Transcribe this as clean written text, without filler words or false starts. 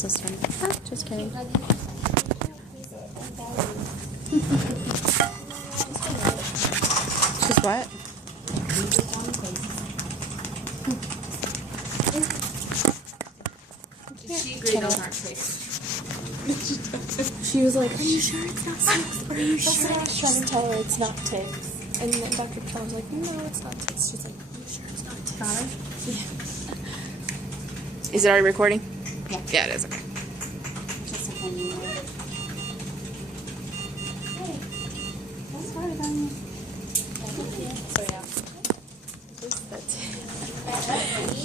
This one. Ah, just kidding. She's what? She agreed those aren't tricks. She was like, "Are you sure it's not ticks? Are you sure?" I was trying to tell her it's not ticks. And then Dr. Patel was like, "No, it's not ticks." She's like, "Are you sure it's not ticks?" Got her? Yeah. Is it already recording? Yeah. Yeah, it is. Okay. Just a funny one. Hey, that's hard on you. So yeah. That's it.